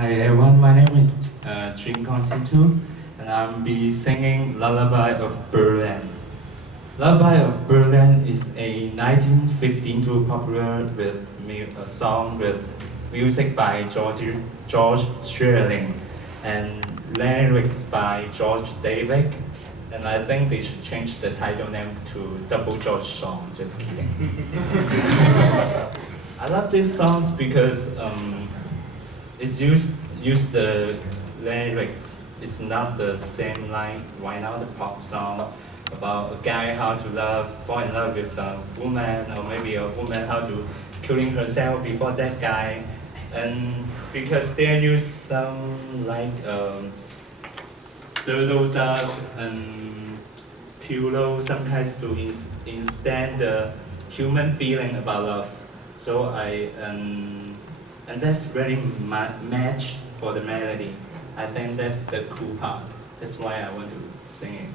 Hi everyone, my name is Jin Consitu, and I'll be singing Lullaby of Birdland. Lullaby of Birdland is a 1952 popular song with music by George Shearing and lyrics by George David. And I think they should change the title name to Double George Song, just kidding. I love these songs because it's use the lyrics. It's not the same like right now the pop song about a guy how to fall in love with a woman, or maybe a woman how to killing herself before that guy. And because they use some like turtle dust and pillow sometimes to instead the human feeling about love. So and that's really match for the melody. I think that's the cool part. That's why I want to sing it.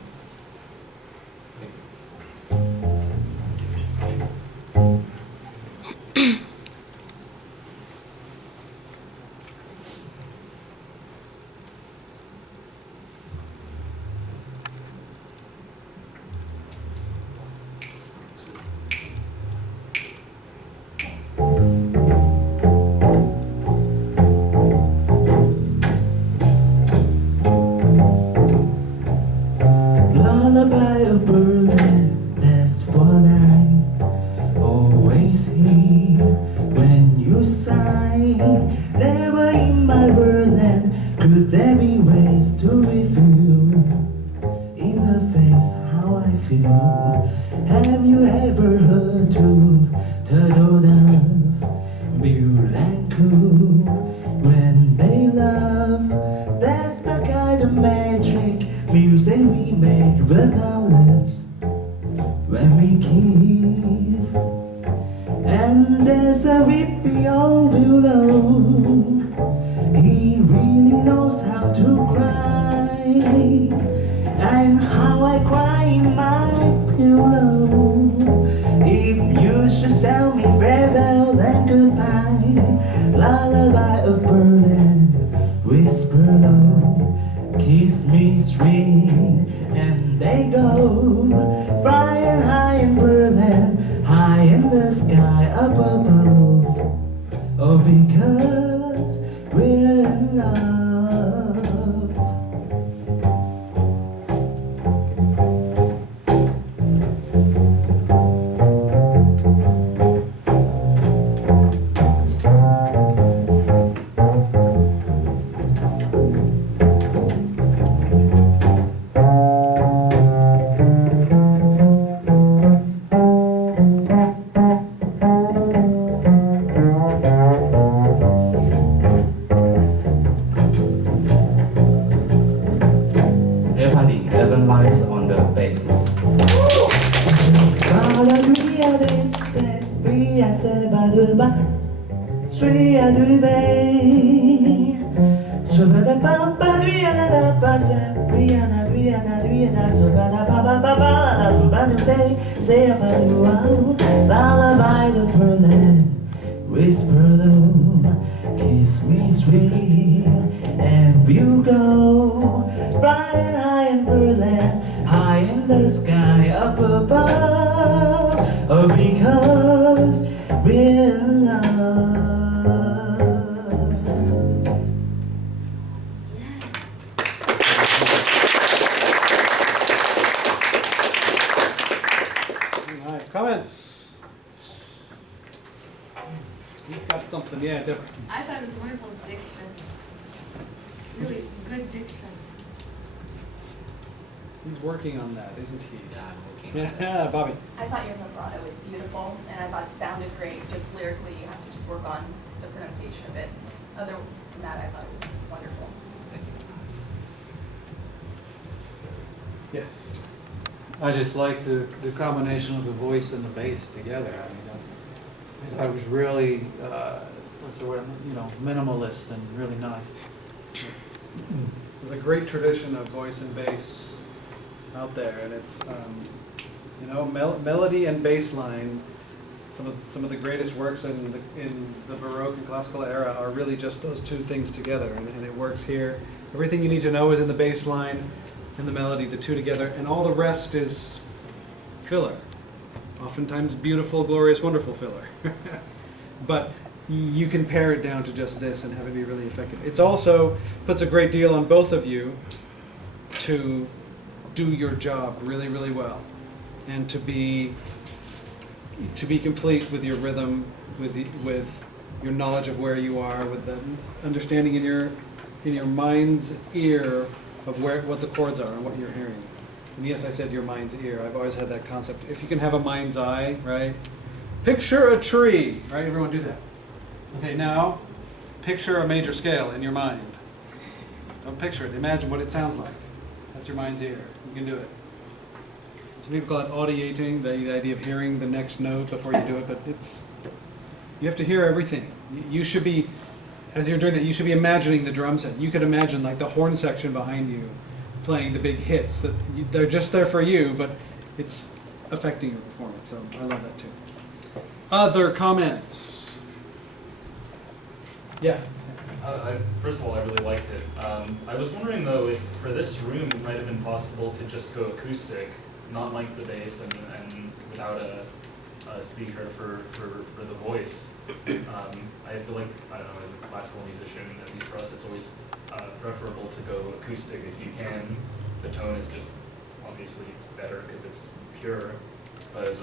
Lullaby of Birdland, that's what I always hear when you sigh. Never in my birdland could there be ways to reveal in her face how I feel. Have you ever heard two turtle doves birdland coo when they love? That's the kind of magic music we make with our lips when we kiss. And there's a weepy old willow, he really knows how to cry, and how I cry in my pillow. If you should tell me farewell and goodbye, lullaby of Birdland, whisper low, kiss me sweet, and they go flying high in Birdland, high in the sky up above. Oh, because we're in love. Everybody, Evan lies on the bass. Lullaby the Birdland, whisper low, kiss me sweet, and we'll go flying high in Birdland, high in the sky up above. Oh, because we're in love. Nice. Comments? You've got something, yeah, different. I thought it was wonderful diction. Really good diction. He's working on that, isn't he? Yeah, I'm working. Yeah, Bobby. I thought your vibrato was beautiful, and I thought it sounded great. Just lyrically, you have to just work on the pronunciation of it. Other than that, I thought it was wonderful. Yes. I just like the combination of the voice and the bass together. I mean, I thought it was really, what's the word, minimalist and really nice. There's a great tradition of voice and bass out there, and it's, melody and bass line Some of the greatest works in the Baroque and classical era are really just those two things together, and it works here. Everything you need to know is in the bass line and the melody, the two together, and all the rest is filler. Oftentimes beautiful, glorious, wonderful filler. But you can pare it down to just this and have it be really effective. It also puts a great deal on both of you to do your job really, really well, and to be complete with your rhythm, with your knowledge of where you are, with the understanding in your mind's ear of what the chords are and what you're hearing. And yes, I said your mind's ear. I've always had that concept. If you can have a mind's eye, right? Picture a tree, right? Everyone do that. Okay, now picture a major scale in your mind. Don't picture it. Imagine what it sounds like. That's your mind's ear. You can do it. Some people call it audiating, the idea of hearing the next note before you do it, but you have to hear everything. You should be, as you're doing that, you should be imagining the drum set. You could imagine like the horn section behind you playing the big hits. They're just there for you, but it's affecting your performance, so I love that too. Other comments? Yeah. First of all, I really liked it. I was wondering though if for this room it might have been possible to just go acoustic, not like the bass and without a speaker for the voice. I feel like, I don't know, as a classical musician, at least for us, it's always preferable to go acoustic if you can. The tone is just obviously better because it's pure. But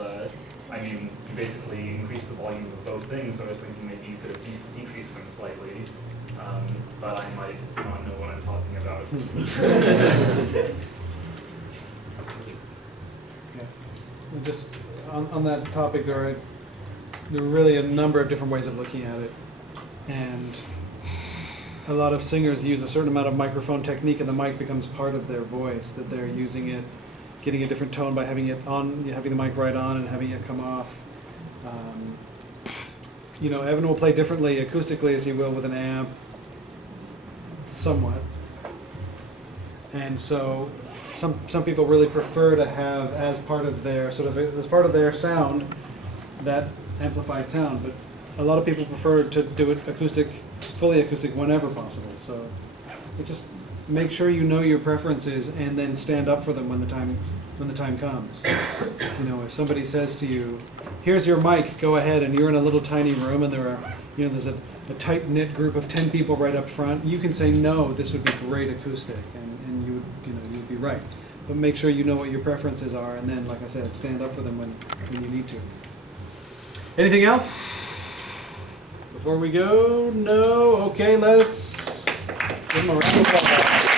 I mean, you basically increase the volume of both things, so I was thinking maybe you could have decreased them slightly. But I might not know what I'm talking about. Yeah. Just on that topic, there are really a number of different ways of looking at it, and a lot of singers use a certain amount of microphone technique, and the mic becomes part of their voice, that they're using it, getting a different tone by having it on, having the mic right on and having it come off. You know, Evan will play differently acoustically as he will with an amp, somewhat. And so some people really prefer to have as part of their sound that amplified sound, but a lot of people prefer to do it acoustic, fully acoustic whenever possible. So just make sure you know your preferences and then stand up for them when the time comes. You know, if somebody says to you, "Here's your mic, go ahead," and you're in a little tiny room and there's a tight-knit group of 10 people right up front, you can say, "No, this would be great acoustic," and you'd be right. But make sure you know what your preferences are, and then, like I said, stand up for them when you need to. Anything else before we go? No? Okay, let's give them a round of applause.